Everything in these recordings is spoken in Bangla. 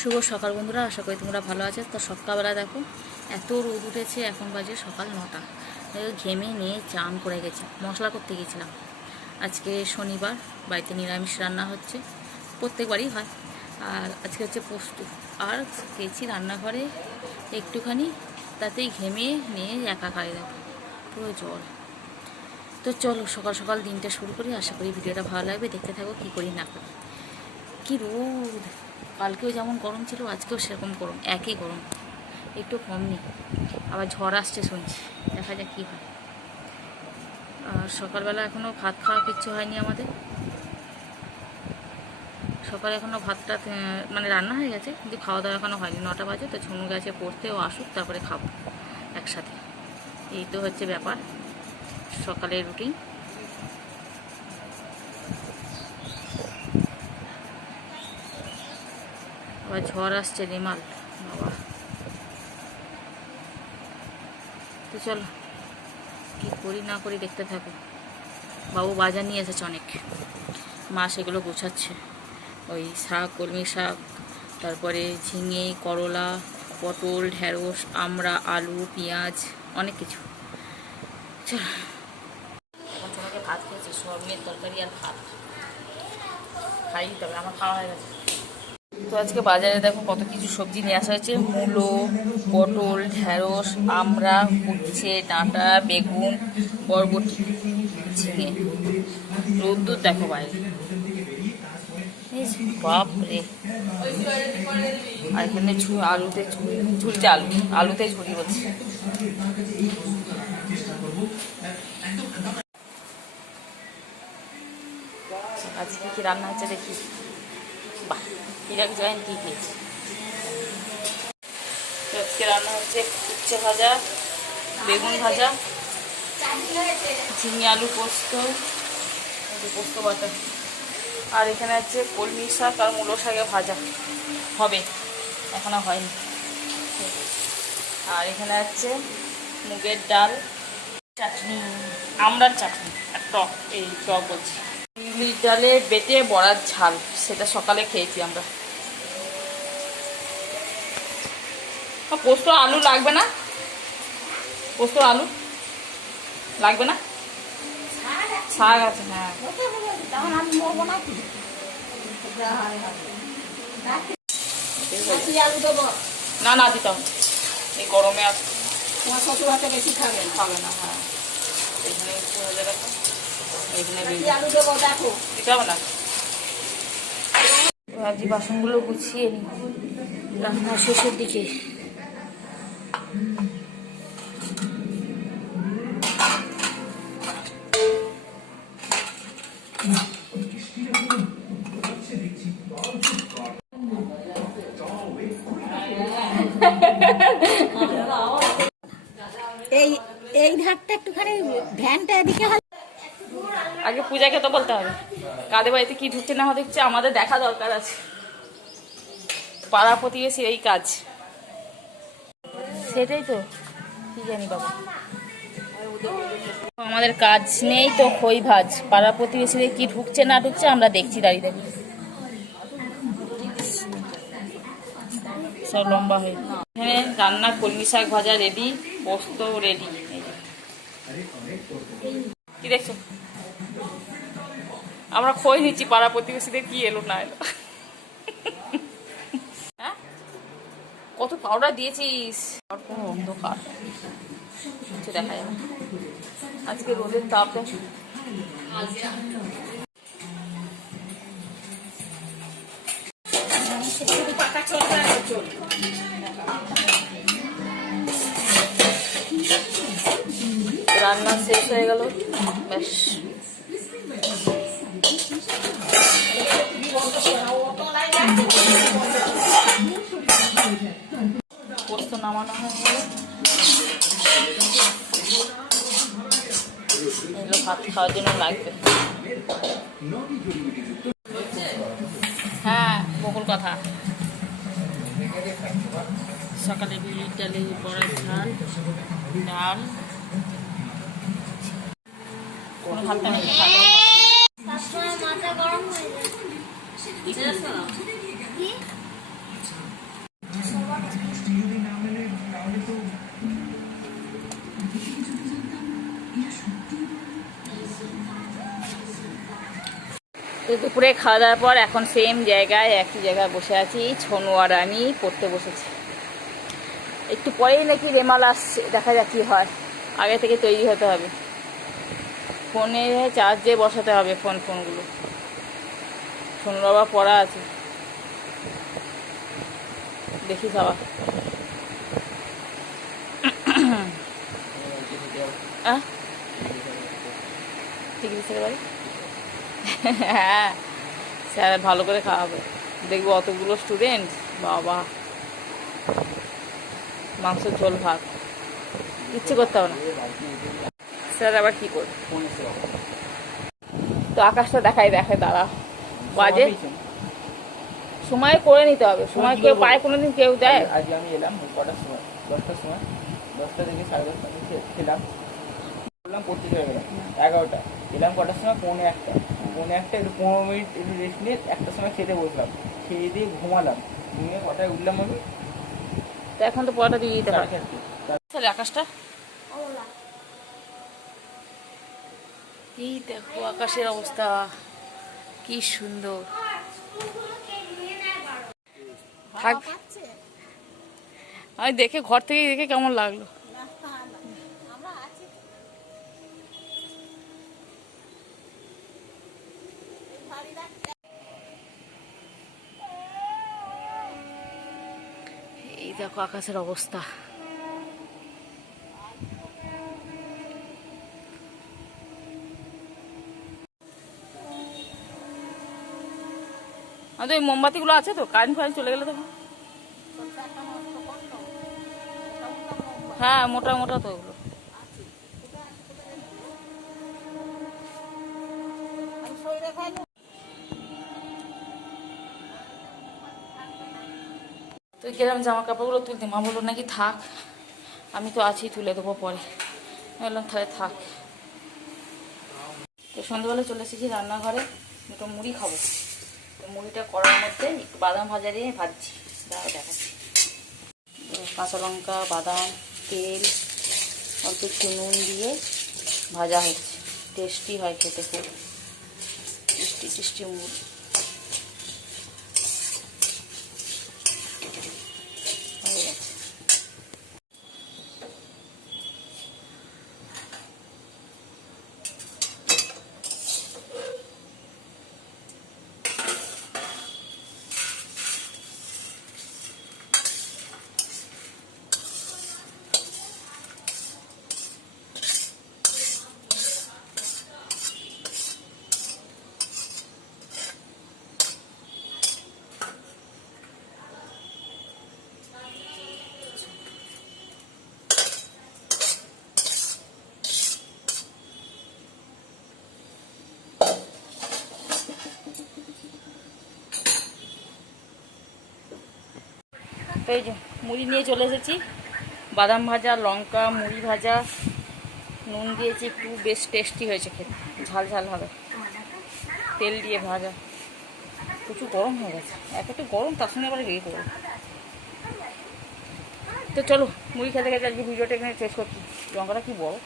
শুভ সকাল বন্ধুরা, আশা করি তোমরা ভালো আছো। তো সকালবেলা দেখো, এত রোদ উঠেছে, এখন বাজে সকাল নটা। ঘেমে নিয়ে চান করে গেছি, মশলা করতে গেছিলাম। আজকে শনিবার, বাড়িতে নিরামিষ রান্না হচ্ছে, প্রত্যেকবারই হয়। আর আজকে হচ্ছে পোস্ত। আর গেছি রান্নাঘরে একটুখানি তাতেই ঘেমে নিয়ে একা খাই দেখো, পুরো জল তো চলো, সকাল সকাল দিনটা শুরু করি। আশা করি ভিডিওটা ভালো লাগবে, দেখতে থাকো, কী করি না করি। কি রোদ। কালকেও যেমন গরম ছিল, আজকেও সেরকম গরম, একই গরম। একটু কম নেই আবার ঝড় আসছে শুনছি, দেখা যাক কী হয়। আর সকালবেলা এখনও ভাত খাওয়া কিচ্ছু হয়নি আমাদের। সকালে এখনও ভাতটা মানে রান্না হয়ে গেছে, কিন্তু খাওয়া দাওয়া এখনও হয়নি। নটা বাজে তো ঝুনু গেছে, পড়তে ও আসুক, তারপরে খাব একসাথে। এই তো হচ্ছে ব্যাপার, সকালের রুটিন আবার ঝড় আসছে রেমাল বাবা। তো চলো, কী করি না করি দেখতে থাকো। বাবু বাজার নিয়ে এসেছে অনেক। মা সেগুলো গোছাচ্ছে। ওই শাক, কলমি শাক, তারপরে ঝিঙে, করলা, পটল, ঢেঁড়স, আমড়া, আলু, পেঁয়াজ, অনেক কিছু। ভাত খেয়েছি সোয়াবিনের তরকারি আর ভাত। খাই তবে, আমার খাওয়া হয়ে গেছে। তো আজকে বাজারে দেখো কত কিছু সবজি নিয়ে আসা হয়েছে। মূলো পটল ঢেঁড়স আমড়া উচ্ছে ডাঁটা বেগুন বরবটি। ঝিঙে রোদ্দুর দেখো বাইরে ইস, বাপ রে আর এখানে আলুতে ঝুড়ি ঝুড়িতে আলু আলুতে ঝুড়ি হচ্ছে আজকে কি রান্না হচ্ছে দেখি। বাহ ইরাক জয়েন কি খেয়েছি তো আজকে রান্না হচ্ছে উচ্ছে ভাজা বেগুন ভাজা ঝিঙে আলু পোস্ত পোস্ত বাটা আর এখানে আছে কলমি শাক আর মূলো শাকে ভাজা। হবে। এখনও হয়নি। আর এখানে আছে মুগের ডাল, চাটনি, আমড়ার চাটনি আর টক, এই টক বলছি। ইলিশ ডালে বেটে বড়ার ঝাল। সেটা সকালে খেয়েছি আমরা। পোস্ত আলু লাগবে না? পোস্ত আলু? লাগবে না? শাক আছে হ্যাঁ। না না দিতাম। এই গরমে আর খাবে। না হ্যাঁ। এখানে একটু হয়ে যাবে তো। এখানে বেগুন। দিতে হবে না? ভাবছি বাসনগুলো গুছিয়ে নিই। রান্না শেষের দিকে। এই এই ধারটা একটুখানি ভ্যানটা এদিকে আগে পূজাকে তো বলতে হবে। কাদের বাড়িতে কি ঢুকছে না দেখছে, আমাদের দেখা দরকার আছে। পাড়া প্রতিবেশী এই কাজ। সেটাই তো, কি জানি বাবা। আমাদের কাজ নেই তো খই ভাজ। পাড়া প্রতিবেশীদের কি ঢুকছে না ঢুকছে, আমরা দেখছি দাঁড়িয়ে দাঁড়িয়ে। সব লম্বা হয়ে এখানে রান্না, কলমি শাক ভাজা রেডি পোস্ত রেডি কি দেখছ? আমরা খই নিচ্ছি, পাড়া প্রতিবেশীদের কি এলো না এলো। হ্যাঁ? কত পাউডার দিয়েছিস? পুরো অন্ধকার। কিছু দেখা যাবে আজকে রোদের তাপে। পাকা চলবে রান্না শেষ হয়ে গেল। ব্যাস এগুলো ভাত খাওয়ার জন্য লাগবে। হ্যাঁ বকুল কথা। সকালে বিলির ডালে বড়ার ঝাল ডাল। কোনো ভাতটা নেই? ভালো মাথা গরম হয়ে যায়। দুপুরে খাওয়া দাওয়ার পর এখন সেম জায়গায়, একই জায়গায় বসে আছি। ছনু আর আমি পড়তে বসেছি। একটু পরেই নাকি রেমাল আসছে, দেখা যাক কি হয়। আগে থেকে তৈরি হতে হবে। ফোনে চার্জে বসাতে হবে ফোন ফোনগুলো ছনুর বাবা পড়া আছে। দেখি খাওয়া। স্যার বাড়ি? হ্যাঁ স্যার ভালো করে খাওয়াবে। দেখব অতগুলো স্টুডেন্ট বাবা। মাংস ঝোল ভাত। ইচ্ছে করতে হবে না। স্যার আবার কি করবে? তো আকাশটা দেখাই দেখে দাঁড়া। বাজে? সময় করে নিতে হবে। সময় কেউ পায় কোনোদিন কেউ দেয়। আজকে আমি এলাম কটার সময়? দশটার সময়। দশটা থেকে সাড়ে দশটা খেলাম। পড়তে চলে গেলাম এগারোটা। এলাম কটার সময়? পৌনে একটা। পৌনে একটা একটু পনেরো মিনিট একটু রেস্ট নিয়ে একটার সময় খেতে বসলাম। খেয়ে দিয়ে ঘুমালাম। ঘুমিয়ে কটায় উঠলাম আমি? তো এখন তো পড়াটা দিয়ে দিতে পারে। তাহলে আকাশটা? এই দেখো আকাশের অবস্থা। কি সুন্দর। থাক। আমি দেখে ঘর থেকে দেখে কেমন লাগল। দেখো আকাশের অবস্থা। আমাদের মোমবাতি মোমবাতিগুলো আছে তো? কারেন্ট ফারেন্ট চলে গেলে তো। হ্যাঁ মোটা মোটা তো ওগুলো। তো গেলাম জামা কাপড়গুলো তুলতে মা বলল, নাকি থাক, আমি তো আছি, তুলে দেবো পরে। বললাম, তাহলে থাক। তো সন্ধ্যাবেলা চলে এসেছি রান্নাঘরে, দুটো মুড়ি খাব। তো মুড়িটা করার মধ্যে, একটু বাদাম ভাজা দিয়ে ভাজছি। দাঁড়াও দেখাচ্ছি। কাঁচা লঙ্কা, বাদাম, তেল, অল্প একটু নুন দিয়ে ভাজা হচ্ছে। টেস্টি হয় খেতে খুব। টেস্টি টেস্টি মুড়ি। তো এই যে, মুড়ি নিয়ে চলে এসেছি। বাদাম ভাজা, লঙ্কা, মুড়ি ভাজা, নুন দিয়েছি, একটু বেশ টেস্টি হয়েছে খেতে। ঝাল ঝাল হবে। তেল দিয়ে ভাজা। প্রচুর গরম হয়ে গেছে। এত একটু গরম, তার সঙ্গে আবার রেগে করব তো চলো, মুড়ি খেতে খেতে আজকে ভিডিওটা এখানে শেষ করছি। লঙ্কাটা কি বড়?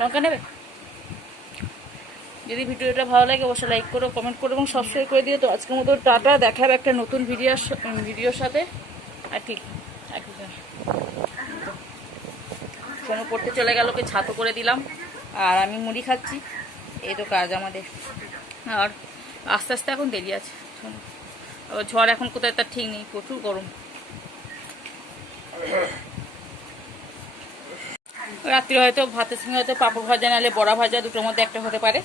লঙ্কা নেবে? যদি ভিডিওটা ভালো লাগে, অবশ্যই লাইক করো কমেন্ট করো এবং সাবস্ক্রাইব করে দিও। তো আজকের মতো টাটা, দেখার একটা নতুন ভিডিওর স- ভিডিওর সাথে। আর ঠিক কি পড়তে চলে গেল, ওকে ছাতো করে দিলাম। আর আমি মুড়ি খাচ্ছি। এই তো কাজ আমাদের। আর আস্তে আস্তে এখন দেরি আছে আবার ঝড় এখন কোথায় তার ঠিক নেই, প্রচুর গরম। রাত্রে হয়তো ভাতের সঙ্গে হয়তো পাঁপড় ভাজা, নাহলে বড়া ভাজা দুটোর মধ্যে একটা হতে পারে।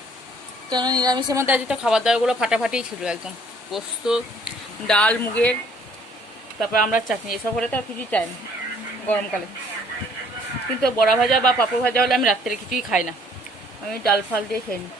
কেন নিরামিষের মধ্যে আজকে তো খাবার দাবারগুলো ফাটাফাটিই ছিল একদম। পোস্ত, ডাল, মুগের, তারপর আমরা চাটনি, এসব হলে তো আর কিছুই চাই না গরমকালে। কিন্তু বড়া ভাজা বা পাঁপড় ভাজা হলে আমি রাত্রে কিছুই খাই না। আমি ডাল ফাল দিয়ে খেয়ে নিই।